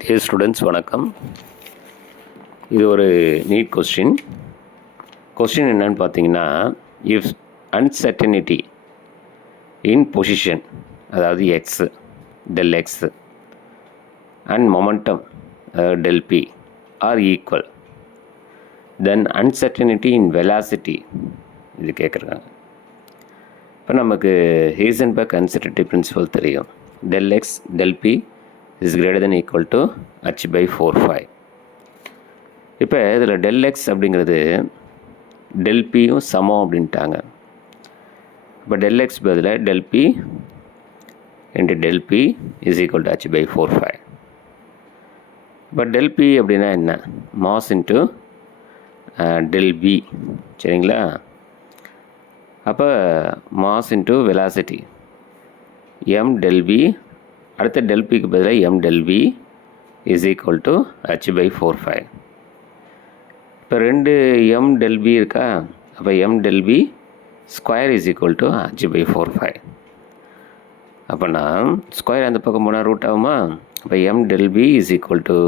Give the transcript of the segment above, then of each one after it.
Dear students வணக்கம். இது ஒரு நீட் கொஸ்டின் என்னன்னு பார்த்தீங்கன்னா, இஃப் அன்சர்டனிட்டி இன் பொசிஷன், அதாவது x del x and momentum del p are equal, then uncertainty in velocity இது கேட்குறாங்க. இப்போ நமக்கு ஹீசன்பர்க் அன்சர்டனிட்டி பிரின்சிபல் தெரியும். Del x del p is greater than equal to h by 4phi. இப்போ இதில் Dell X அப்படிங்கிறது del பியும் சமம் அப்படின்ட்டாங்க. இப்போ டெல் எக்ஸ் பதில் del p into del p is equal to h by 4phi. இப்போ டெல் பி அப்படின்னா என்ன? மாஸ் இன்ட்டு டெல் பி, சரிங்களா? அப்போ mass into velocity m del v, அடுத்த டெல் பிக்கு பதிலாக m del v is equal to h by 4phi. இப்போ ரெண்டு m del v இருக்கா, அப்போ m del v square is equal to h by 4phi. அப்போனா ஸ்கொயர் அந்த பக்கம் போனால் ரூட் ஆகுமா? அப்போ m del v is equal to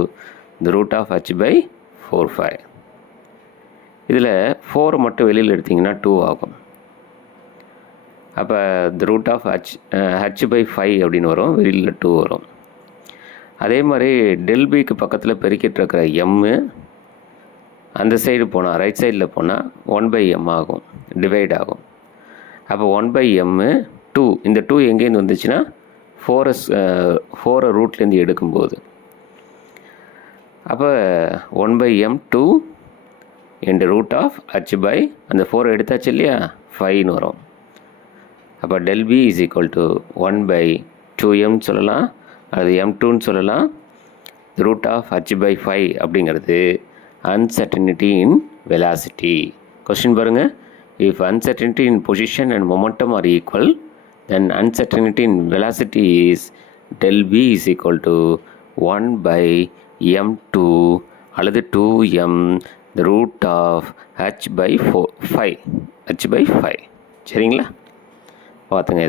the root of h by 4phi. இதில் 4 மட்டும் வெளியில் எடுத்திங்கன்னா 2 ஆகும். அப்போ the root of h by 5 அப்படின்னு வரும், வெளியில் 2 வரும். அதே மாதிரி டெல் பிக்கு பக்கத்தில் பெருக்கிட்டு இருக்கிற எம்மு அந்த சைடு போனால், ரைட் சைடில் போனால் 1/m ஆகும், டிவைட் ஆகும். அப்போ 1/m 2, இந்த 2 எங்கேருந்து வந்துச்சுன்னா 4 ரூட்லேருந்து எடுக்கும்போது, அப்போ 1/m 2 இந்த ரூட் ஆஃப் h by அந்த 4 எடுத்தாச்சு இல்லையா, 5ன்னு வரும். அப்போ del p is equal to 1/2m சொல்லலாம், அது m2ன்னு சொல்லலாம். ரூட் ஆஃப் h by 5 அப்படிங்கிறது அன்சர்டனிட்டி இன் வெலாசிட்டி. கொஸ்டின் பாருங்கள், if uncertainty in position and momentum are equal, then uncertainty in velocity is del p is equal to 1/m2 அல்லது 2m the root of h by 5. சரிங்களா? பார்த்துங்க,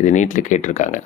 இது நீட்டில் கேட்டிருக்காங்க.